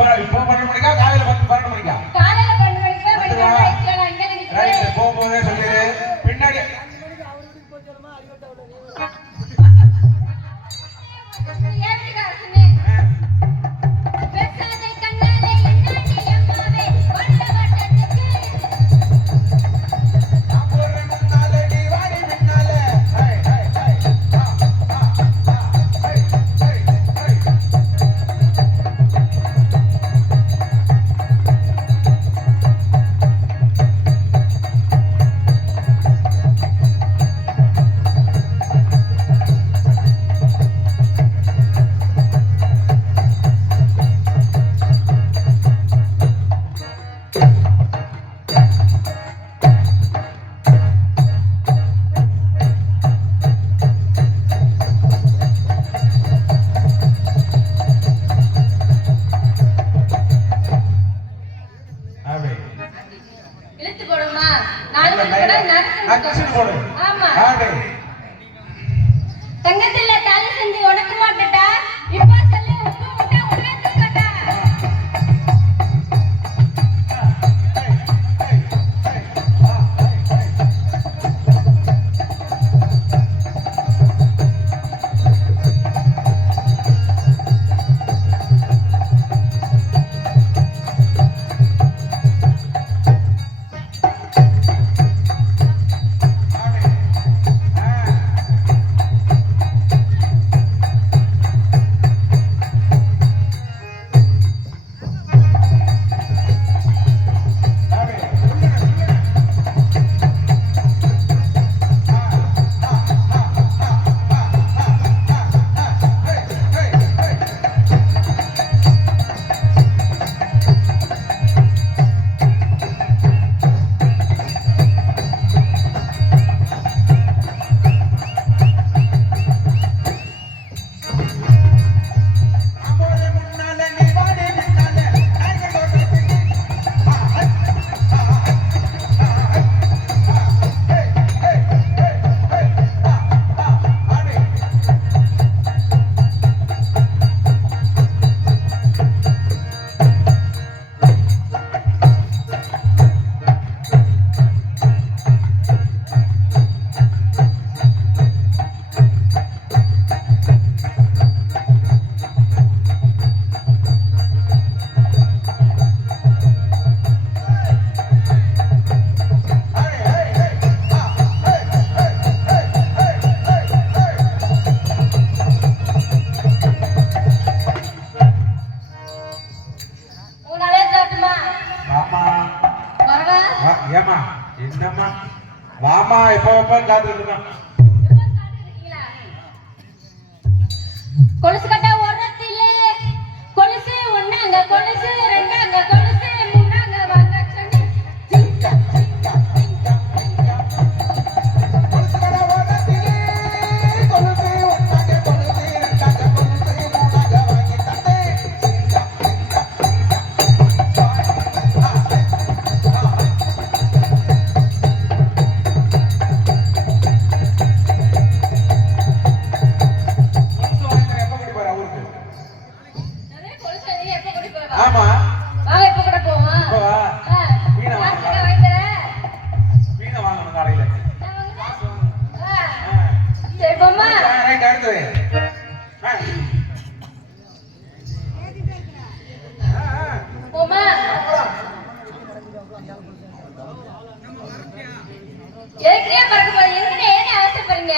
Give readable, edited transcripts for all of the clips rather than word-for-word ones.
இப்போ 12 மணிக்கா காலையில 12 மணிக்கா? காலையில 12 மணிக்கு நான் இங்க நிக்கிறேன். ரைட் போகும்போதே சொல்லிரு. பின்னாடி தங்கத்துல கால செஞ்சு உனக்கு மாட்டேட்டா இப்ப சொல்லி உப்பு முட்டை உடைத்து கட்டா ஏமா என்னம்மா வாமா எப்ப காத்துட்டு இருக்கான் கொலுசு கட்ட ஓரத்திலே கொலுசு ஒண்ணாங்க கொலுசு ரெண்டாங்க கொலுசு மூணாங்க வாங்க சொன்னி சிங்கா சிங்கா சிங்கா சிங்கா கொலுசு கட்ட ஓரத்திலே கொலுசு ஒண்ணாங்க கொலுசு ரெண்டாங்க கொலுசு மூணாங்க வாங்கி தந்தே சிங்கா சிங்கா ஆமா வாங்க இப்ப கூட போவோம் வீணை வாங்கணும் காலையில சரி போமா ரைட் அடுத்து போமா ஏற்கனவே பறக்க போறீங்க எங்கனே ஏனே அவசரப்படுறீங்க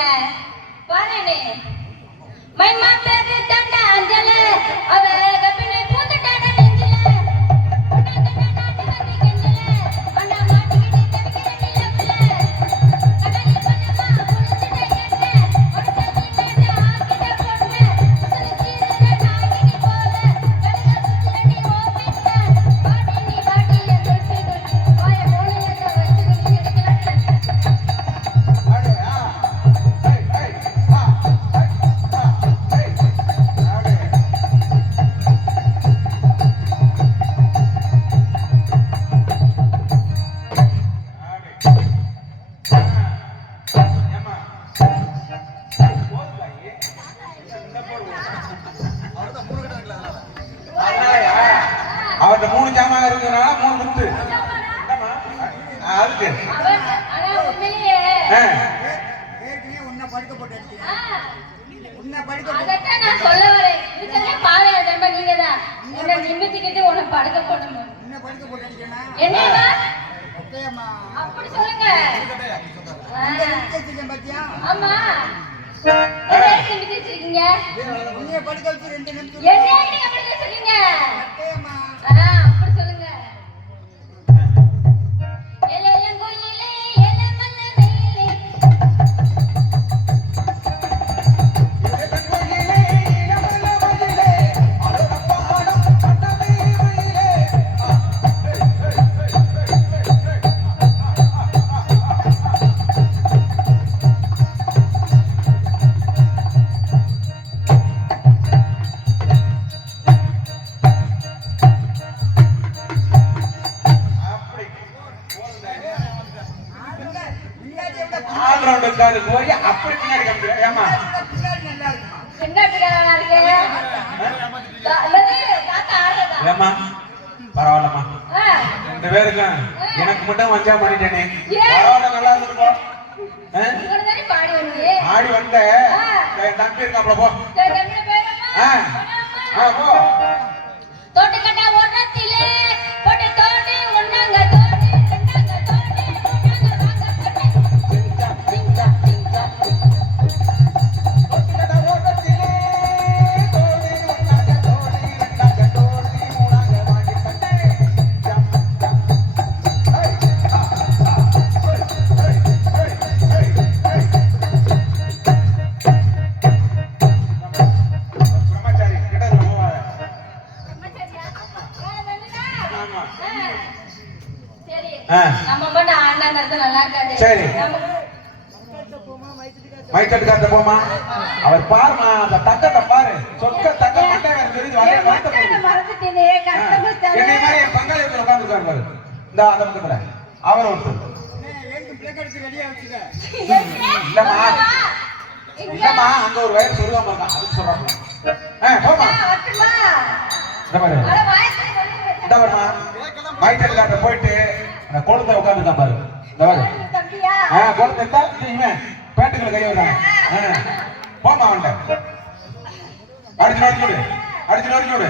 பாருனே மைமா பேரு தண்டா அஞ்சல அவ கப்பினை பூந்துட்டாட நெஞ்சில உனக்கு நாட்டி வந்து அவர்கிட்ட 3 ஜாமான் இருக்கிறதுனால 3 முத்து. என்னம்மா? அதுக்கு ஆனா உண்மையிலேயே ஏற்கனவே உன்னை படுக்க போட்டு அடிக்கிறேன். உன்னை படுக்க அதைத்தான் நான் சொல்ல வரேன். இதுக்கெல்லாம் பாவையா தம்பா நீங்க தான் உன்னை நிமித்திக்கிட்டு உன்னை படுக்க போடணும். உன்னை படுக்க போட்டு அடிக்கிறேனா? என்னம்மா ஒத்தையம்மா. அப்படி சொல்லுங்க. இந்த நிமிஷத்துக்கு பாத்தியா? ஆமா என்ன நிமித்தி வச்சிருக்கீங்க? உன்னைய படுக்க வச்சு 2 நிமிஷம். என்னைய நீங்க அப்படி வச்சிருக்கீங்க? ஒத்தையம்மா. அப்படி சொல்லுங்க. எலெலங்குயிலே எலமல்ல வெயிலே ஆல்ரவுண்டர் போய் அப்படி பின்னாடி காமிக்கிறேன். ஏமா பின்னாடி நல்லா இருக்குமா? என்ன பிள்ளைகளா இருக்கு? அல்லது தாத்தா ஆடுறதா? ஏமா பரவாயில்லம்மா. ஆ 2 பேருக்கும் எனக்கு மட்டும் வஞ்சா பண்ணிட்டேனே. ஏன்? பரவாயில்ல, நல்லா இருந்துருக்கோம். உங்களோட தானே பாடி வந்து ஆடி வந்த என் தம்பி இருக்காப்ல போ. சரி தம்பி போயிரமா? போ. தோட்டக்கட்டா ஓரத்திலே போட்டு தோட்டி ஒண்ணாங்க தோட்டி ரெண்டாங்க தோட்டி மூணாங்க வாங்க தோட்டி சிங்கா சிங்கா சிங்கா ஒட்டுக்கட்ட ஓட்டத்திலே தோழி ஒன்னாக தோழி ரெண்டாக தோழி மூணாக வாங்கி தட்டே. ஜம் ஜம். ஹே ஹா ஹா. ஹே ஹே ஹே ஹே ஹே. பிரம்மச்சாரி கிட்ட போவாத. பிரம்மச்சரியா? வந்துடா. ஆமா. சரி ஆ. நம்ம மட்டும் ஆண்டா நடத்த நல்லா இருக்காது. சரி. நமக்கு மைத்தட்டுக்காரத்த போமா. அவர் பாருமா, அந்த தக்கத்தை பாரு. சொக்க தக்க மண்டையார தெரியுது. அதே வார்த்தை போகுது. மறந்துட்டேனே கஷ்டப்பட்டாரு. என்னை மாதிரி என் பங்காளி ஒருத்தர் உட்கார்ந்துருக்காரு பாரு. இந்த அந்த பக்கத்துல அவர் ஒருத்தர். ஏன் பிளேக் அடிச்சு ரெடியா வச்சுக்க. இல்லம்மா இல்லம்மா, அங்க ஒரு வயல் சொல்லுவாம இருக்கான், அதுக்கு சொல்றாங்க. போமா. இந்த பாரு, இந்த பாருமா, மைத்தட்டுக்காரத்த போயிட்டு அந்த குளத்தை உட்கார்ந்துருக்கான் பாரு. இந்த பாரு, குளத்தை இருந்தா இவன் பேண்ட்டுக்குள்ள கை வைக்கிறான். போமா அவன்கிட்ட அடிச்சு நோக்கி விடு, அடிச்சு நோக்கி விடு.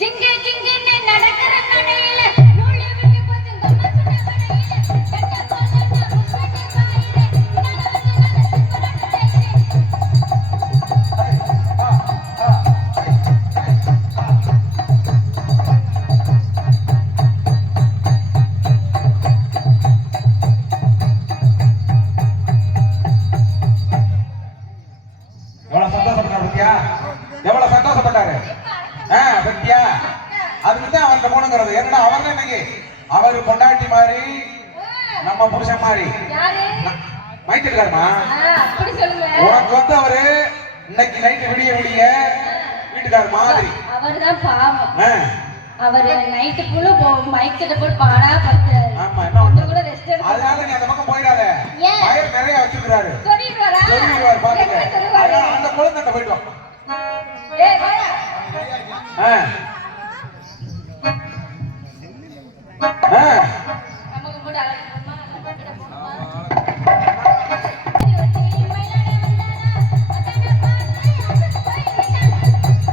ஜிங்கு ஜிங்குன்னு நடக்கிற நடையில நூலு விட்டு போச்சு கம்மசுன வடையில கட்ட போன முப்படி வாயில இன்னால வந்து நல்ல எவ்வளவு சந்தோஷப்பட்டாரு பத்தியா? எவ்வளவு சந்தோஷப்பட்டாரு பத்தியா? அதுக்கு தான் அவர்கிட்ட போனுங்கிறது. என்னடா அவர் தான் இன்னைக்கு அவரு பொண்டாட்டி மாதிரி, நம்ம புருஷன் மாதிரி. யாரு? மைத்திருக்காருமா, அப்படி சொல்லுங்க. உனக்கு வந்து அவரு இன்னைக்கு நைட்டு விடிய விடிய வீட்டுக்காரு மாதிரி. அவர்தான் பாவம். ஆ, அவரு நைட்டு ஃபுல்லு மைக் செட்ட போட்டு பாடா படுத்தாரு. ஆமா, என்ன கொஞ்சம் பண்றது? கூட ரெஸ்ட் எடுக்க அதனால நீ அந்த பக்கம் போயிடாத. ஏன்? வயிறு நிறைய வச்சிருக்காரு, சொல்லிடுவாரா? சொல்லிடுவார் பாத்துக்க. என்ன சொல்லுவாரு? அதனால அந்த குழந்தை போயிட்டு வா. ஏய் வாடா. நமக்கு கூட அழகுமா கிட்ட போணுமா?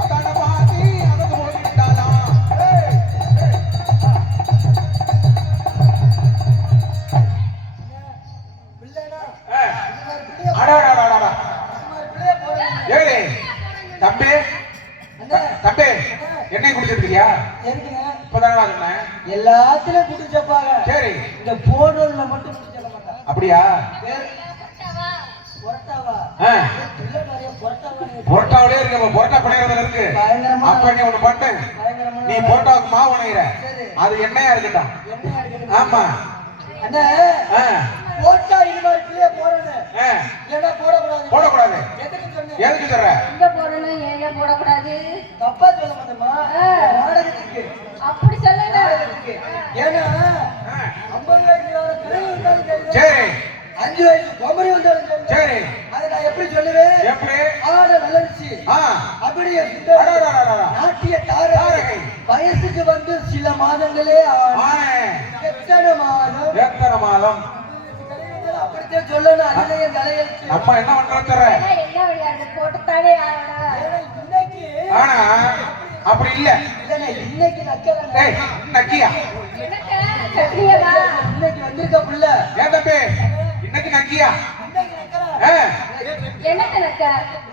அதான பாத்தி அதது போயிட்டாளா. அடாடாடாடா. ஏய் தம்பி, தம்பி எண்ணெய் குடிச்சிருக்கியா? இப்பதானே சொன்னேன். எல்லாத்துலயும் குடிச்சப்பாங்க. சரி, இந்த போடல மட்டும் குடிச்சல மாட்டாங்க. அப்படியா? பொரட்டாவா? ஆ, இல்ல நிறைய பொரட்டாவா. பொரோட்டாவிலே இருக்கு, பொரோட்டா பிணையறதுல இருக்கு. பயங்கரமா அப்ப நீ ஒண்ணு பண்ணு, பயங்கரமா நீ பொரோட்டாவுக்கு மாவு உணையிற, சரி. அது எண்ணெயா இருக்கட்டும். என்ன இருக்குது? ஆமா. அண்ணா ஆ, போட்டா இது மாதிரி பிள்ளைய போறேன்னு. ஆ, இல்லைன்னா போடக்கூடாது. போடக்கூடாது. எதுக்கு சொன்னேன்? எதுக்கு சொல்ற? எங்க போடணும் ஏன் போடக்கூடாது? தப்பா சொல்ல மாட்டேமா. நாடகத்துக்கு அப்படி சொல்லல. நாடகத்துக்கு. ஏன்னா ஆ, 50 வயசுல வர கிழவி இருந்தாலும் சரி, சரி 5 வயசு குமரி வந்தாலும் சரி, சரி. அதை நான் எப்படி சொல்லுவேன்? எப்படி? ஆட நல்ல மீனாட்சி ஆ. அப்படியே சுந்தரி, அடடடடடா. நாட்டிய தாரகை தாரகை. வயசுக்கு வந்து சில மாதங்களே ஆனே. எத்தனை மாதம் எத்தனை மாதம்? அப்படித்தான் சொல்லணும். அதுதான் என் தலையெழுத்து. நம்ம என்ன பண்றது தெரியல. ஏன்னா என்ன விளையாடு போட்டுத்தானே ஆகணும். ஏன்னா இன்னைக்கு ஆனா அப்படி இல்ல. இல்லைண்ணே, இன்னைக்கு நக்கலண்ணே. ஏய் நக்கியா? எனக்கு சத்தியமா இன்னைக்கு வந்திருக்க புள்ள ஏன் தம்பி இன்னைக்கு நக்கியா? இன்னைக்கு நக்கல. ஆ. எனக்கு நக்க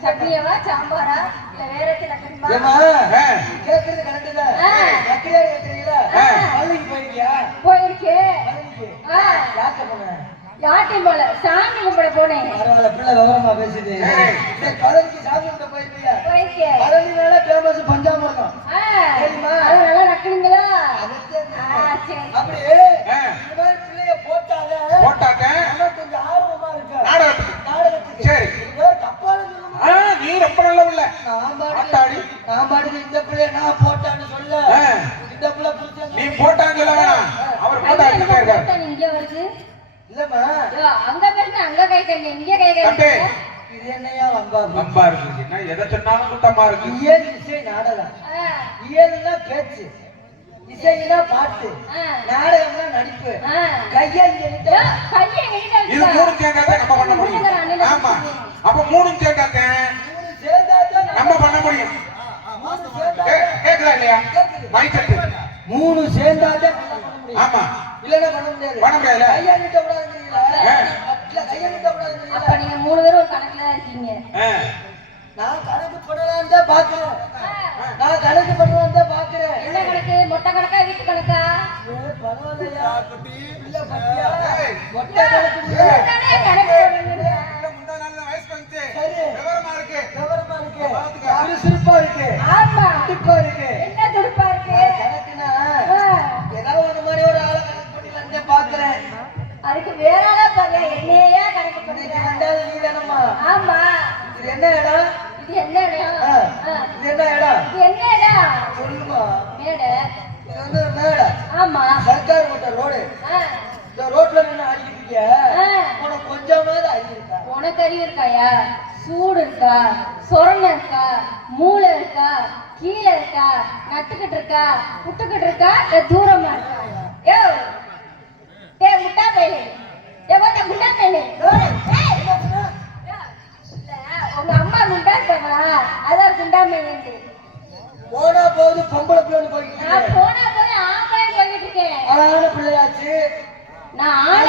சட்னியவா சாம்பாரா இல்ல வேற எதுவும் ஏம்மா, ஆ. கேட்கறது கரெக்டுதான். ஆ. நக்கலையா கேட்கறீங்களா? ஆ. பள்ளிக்கு போயிருக்கியா? போயிருக்கு. பள்ளிக்கு. ஆ, யார்கிட்ட போன? யார்ட்டையும் போல சாமி கும்பிட போனேன். பரவாயில்ல, பிள்ளை விவரமா பேசுது. ஏய். சரி, பழனிக்கு சாமி கும்பிட போயிருக்கியா? போயிருக்கேன். பழனினால ஃபேமஸ் பஞ்சாமிர்தம். ஆ, சரிம்மா. அது நல்லா நக்குனீங்களா? அதுதான் ஆ, சரி. அப்படியே ஆ. இந்த மாதிரி பிள்ளைய போட்டாங்க போட்டாங்க நமக்கு கொஞ்சம் ஆர்வமா இருக்கு நாடகத்துக்கு. நாடகத்துக்கு. சரி. இதோ தப்பான சொல்லுமா? ஆ, நீ ரொம்ப நல்ல பிள்ளை. ஆத்தாடி. நான் பாட்டுக்கு இந்த பிள்ளைய நான் போட்டான்னு சொல்ல. ஆ. இந்த பிள்ளை பிடிச்சாங்க. நீ போட்டான்னு சொல்ல வேணாம். அவர் போட்டா ஐயா, இருக்காரு. கூட்டம் இங்க வருது. இல்லம்மா, ஐயோ, அங்க பேசுன அங்க கை கைங்க இங்க கை தம்பி. கைங்க. இது என்னையா வம்பா? நம்பா இருக்கு. என்ன எதை சொன்னாலும் குத்தமா இருக்கு. இயல் இசை நாடகம். ஆ, இயல்னா பேச்சு, இசைனா பாட்டு, ஆ, நாடகம்னா நடிப்பு. ஆ. கையா இங்க நிட்ட. ஐயோ, கையை எங்க இது வச்சா? மூணும் சேர்ந்தாதான் நம்ம பண்ண முடியும். ஆமா. அப்ப மூணும் சேர்ந்தாதான் மூணு சேர்ந்தாதான் நம்ம பண்ண முடியும். மூணு சேர்ந்தா- கேக்குதா இல்லையா? மைக்கெட்டு. மூணு சேர்ந்தாதான் பண்ண முடியும். ஆமா. இல்லைன்னா பண்ண முடியாது. பண்ண முடியாதுல்ல? கையா நிட்ட கூடாதுங்கிறீங்களா? ஆ. இல்ல, கையா நிட்ட அப்ப கூடாதுங்கிறீங்களா? நீங்க 3 பேரும் ஒரு கணக்குல தான் இருக்கீங்க. ஆ. நான் கணக்கு பண்ணலான்னு தான் பாக்குறேன். ஆ, நான் கணக்கு பண்ணலான்னு தான் பாக்குறேன். என்ன கணக்கு? மொட்டை கணக்கா வீட்டு கணக்கா? பரவாயில்லையா? இல்ல பத்தியா? ஏய். மொட்டை கணக்கு இல்ல. இதுதானே கணக்கு போடுறீங்க. இல்ல, முந்தா நாள் தான் வயசுக்கு வந்துச்சு. சரி. விவரமா இருக்கு. விவரமா இருக்கு. சுறுசுறுப்பா இருக்கு. ஆமா. துடிப்பா இருக்கு. என்ன துடுப்பா இருக்கு? நான் கணக்குனா ஆ, ஏதாவது ஒரு மாதிரி ஒரு ஆளை கணக்கு பண்ணிடலான்னு தான் பாக்குறேன். அதுக்கு வேற ஆளா பாரு. என்னையா கணக்கு இன்னைக்கு பண்ணுறீங்க? வந்தாலும் நீ தானம்மா. ஆமா. இது என்ன இடம்? இது என்ன இடம்? ஆ. ஆ, இது என்ன இடம்? இது என்ன இடம்? சொல்லுமா. மேடை. இது வந்து மேடை. ஆமா. சர்க்கார் போட்ட ரோடு. ஆ, இந்த ரோட்ல நின்று ஆடிக்கிட்டு இருக்கிய. ஆ. உனக்கு கொஞ்சமாவது அறிவு இருக்கா? உனக்கு அறிவு இருக்காயா? சூடு இருக்கா? சொரணை இருக்கா? மூளை இருக்கா? கீழே இருக்கா? நட்டுக்கிட்டு இருக்கா? புட்டுக்கிட்டு இருக்கா? இல்ல தூரமா இருக்கா? யோ, டேய் முட்டா பையலே. டேய் மொத்த முட்டா பையலே. ஏய், என்ன சொன்ன? இல்ல, உங்க அம்மா குண்டா இருக்காங்களா? அதான் குண்டா பையன்ட்டு. போனா போகுது பொம்பளை பிள்ளைன்னு போய்கிட்டு நான் இருக்கு. போனா போய் ஆம்பளை போய்கிட்டு இருக்கேன். அழகான பிள்ளையாச்சு. நான்